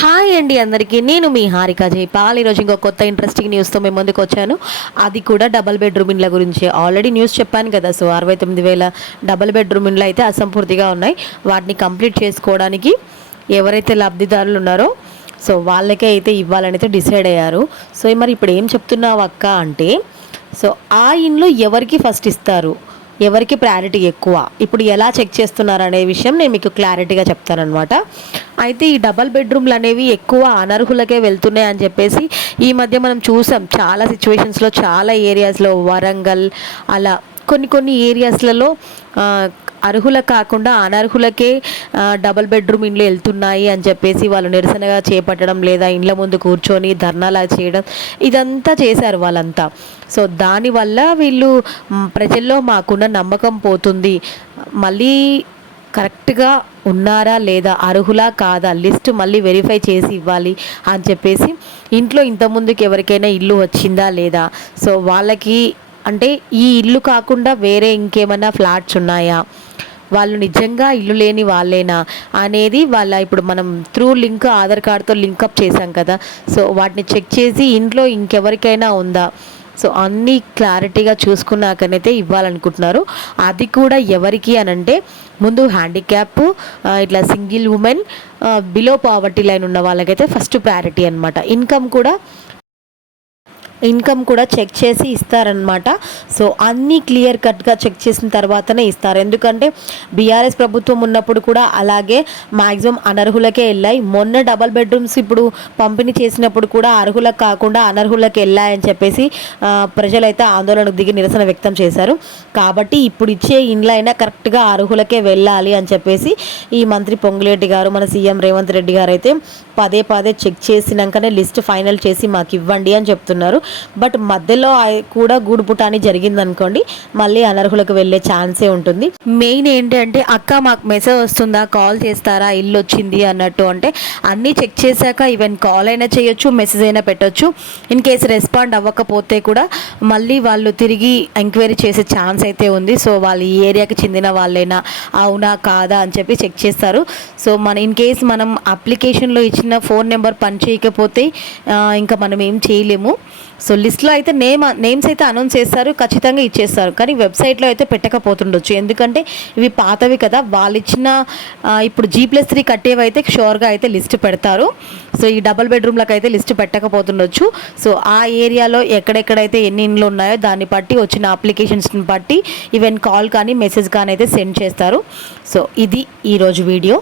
Hi అండి అందరికీ. నేను మీ హారిక జైపాల్. ఈరోజు ఇంకో కొత్త ఇంట్రెస్టింగ్ న్యూస్తో మేము ముందుకు వచ్చాను. అది కూడా డబల్ బెడ్రూమ్ ఇండ్ల గురించి. ఆల్రెడీ న్యూస్ చెప్పాను కదా సో అరవై తొమ్మిది వేల డబల్ బెడ్రూమ్ ఇండ్లు అయితే అసంపూర్తిగా ఉన్నాయి. వాటిని కంప్లీట్ చేసుకోవడానికి ఎవరైతే లబ్ధిదారులు ఉన్నారో సో వాళ్ళకే అయితే ఇవ్వాలని అయితే డిసైడ్ అయ్యారు. సో మరి ఇప్పుడు ఏం చెప్తున్నావు అక్క అంటే సో ఆ ఇండ్లు ఎవరికి ఫస్ట్ ఇస్తారు? ఎవరికి ప్రయారిటీ ఎక్కువ? ఇప్పుడు ఎలా చెక్ చేస్తున్నారు అనే విషయం నేను మీకు క్లారిటీగా చెప్తానమాట అయితే ఈ డబల్ బెడ్రూమ్లు అనేవి ఎక్కువ అనర్హులకే వెళ్తున్నాయి అని చెప్పేసి ఈ మధ్య మనం చూసాం. చాలా సిచ్యువేషన్స్లో చాలా ఏరియాస్లో వరంగల్ అలా కొన్ని కొన్ని ఏరియాస్లలో అర్హుల కాకుండా అనర్హులకే డబల్ బెడ్రూమ్ ఇండ్లు వెళ్తున్నాయి అని చెప్పేసి వాళ్ళు నిరసనగా చేపట్టడం లేదా ఇండ్ల ముందు కూర్చొని ధర్నాలా చేయడం ఇదంతా చేశారు వాళ్ళంతా. సో దానివల్ల వీళ్ళు ప్రజల్లో మాకున్న నమ్మకం పోతుంది. మళ్ళీ కరెక్ట్గా ఉన్నారా లేదా అర్హులా కాదా? లిస్ట్ మళ్ళీ వెరిఫై చేసి ఇవ్వాలి అని చెప్పేసి ఇంట్లో ఇంతకుముందుకు ఎవరికైనా ఇల్లు వచ్చిందా లేదా? సో వాళ్ళకి అంటే ఈ ఇల్లు కాకుండా వేరే ఇంకేమైనా ఫ్లాట్స్ ఉన్నాయా? వాళ్ళు నిజంగా ఇల్లు లేని వాళ్ళేనా? అనేది వాళ్ళ ఇప్పుడు మనం త్రూ లింక్ ఆధార్ కార్డ్తో లింకప్ చేశాం కదా. సో వాటిని చెక్ చేసి ఇంట్లో ఇంకెవరికైనా ఉందా? సో అన్నీ క్లారిటీగా చూసుకున్నాకనైతే ఇవ్వాలనుకుంటున్నారు. అది కూడా ఎవరికి అని అంటే ముందు హ్యాండిక్యాప్ ఇట్లా single women below poverty line ఉన్న వాళ్ళకైతే ఫస్ట్ ప్రయారిటీ అనమాట ఇన్కమ్ కూడా ఇన్కమ్ కూడా చెక్ చేసి ఇస్తారనమాట సో అన్నీ క్లియర్ కట్గా చెక్ చేసిన తర్వాతనే ఇస్తారు. ఎందుకంటే బీఆర్ఎస్ ప్రభుత్వం ఉన్నప్పుడు కూడా అలాగే మ్యాక్సిమం అనర్హులకే వెళ్ళాయి. మొన్న డబల్ బెడ్రూమ్స్ ఇప్పుడు పంపిణీ చేసినప్పుడు కూడా అర్హులకు కాకుండా అనర్హులకు వెళ్ళాయని చెప్పేసి ప్రజలైతే ఆందోళనకు దిగి నిరసన వ్యక్తం చేశారు. కాబట్టి ఇప్పుడు ఇచ్చే ఇండ్లు అయినా కరెక్ట్గా అర్హులకే వెళ్ళాలి అని చెప్పేసి ఈ మంత్రి పొంగులేటి గారు మన సీఎం రేవంత్ రెడ్డి గారు అయితే పదే పదే చెక్ చేసినాకనే లిస్ట్ ఫైనల్ చేసి మాకు ఇవ్వండి అని చెప్తున్నారు. బట్ మధ్యలో కూడా కూడా గూడుపుటాని జరిగింది అనుకోండి మళ్ళీ అనర్హులకు వెళ్ళే ఛాన్సే ఉంటుంది. మెయిన్ ఏంటంటే అక్క మాకు మెసేజ్ వస్తుందా కాల్ చేస్తారా ఇల్లు వచ్చింది అన్నట్టు అంటే అన్నీ చెక్ చేశాక ఈవెన్ కాల్ అయినా చేయొచ్చు మెసేజ్ అయినా పెట్టొచ్చు. ఇన్ కేసు రెస్పాండ్ అవ్వకపోతే కూడా మళ్ళీ వాళ్ళు తిరిగి ఎంక్వైరీ చేసే ఛాన్స్ అయితే ఉంది. సో వాళ్ళు ఈ ఏరియాకి చెందిన వాళ్ళైనా అవునా కాదా అని చెప్పి చెక్ చేస్తారు. సో మన ఇన్ కేస్ మనం అప్లికేషన్లో ఇచ్చిన ఫోన్ నెంబర్ పని చేయకపోతే ఇంకా మనం ఏం చేయలేము. సో లిస్ట్లో అయితే నేమ్ నేమ్స్ అయితే అనౌన్స్ చేస్తారు ఖచ్చితంగా ఇచ్చేస్తారు. కానీ వెబ్సైట్లో అయితే పెట్టకపోతుండొచ్చు. ఎందుకంటే ఇవి పాతవి కదా వాళ్ళు ఇచ్చిన ఇప్పుడు జీ ప్లస్ త్రీ కట్టేవి అయితే షూర్గా అయితే లిస్ట్ పెడతారు. సో ఈ డబల్ బెడ్రూమ్లకు అయితే లిస్ట్ పెట్టకపోతుండొచ్చు. సో ఆ ఏరియాలో ఎక్కడెక్కడైతే ఎన్ని ఇండ్లు ఉన్నాయో దాన్ని బట్టి వచ్చిన అప్లికేషన్స్ని బట్టి ఈవెన్ కాల్ కానీ మెసేజ్ కానీ అయితే సెండ్ చేస్తారు. సో ఇది ఈరోజు వీడియో.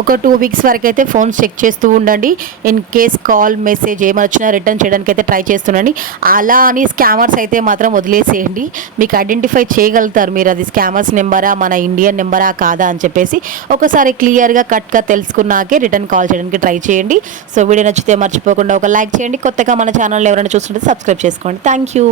ఒక టూ వీక్స్ వరకు అయితే ఫోన్స్ చెక్ చేస్తూ ఉండండి. ఇన్ కేస్ కాల్ మెసేజ్ ఏమైనా వచ్చినా రిటర్న్ చేయడానికి అయితే ట్రై చేస్తుండండి. అలా అని స్కామర్స్ అయితే మాత్రం వదిలేసేయండి. మీకు ఐడెంటిఫై చేయగలుగుతారు మీరు. అది స్కామర్స్ నెంబరా మన ఇండియన్ నెంబరా కాదా అని చెప్పేసి ఒకసారి క్లియర్గా కట్గా తెలుసుకున్నాకే రిటర్న్ కాల్ చేయడానికి ట్రై చేయండి. సో వీడియో నచ్చితే మర్చిపోకుండా ఒక లైక్ చేయండి. కొత్తగా మన ఛానల్ ఎవరైనా చూస్తుంటే సబ్స్క్రైబ్ చేసుకోండి. Thank you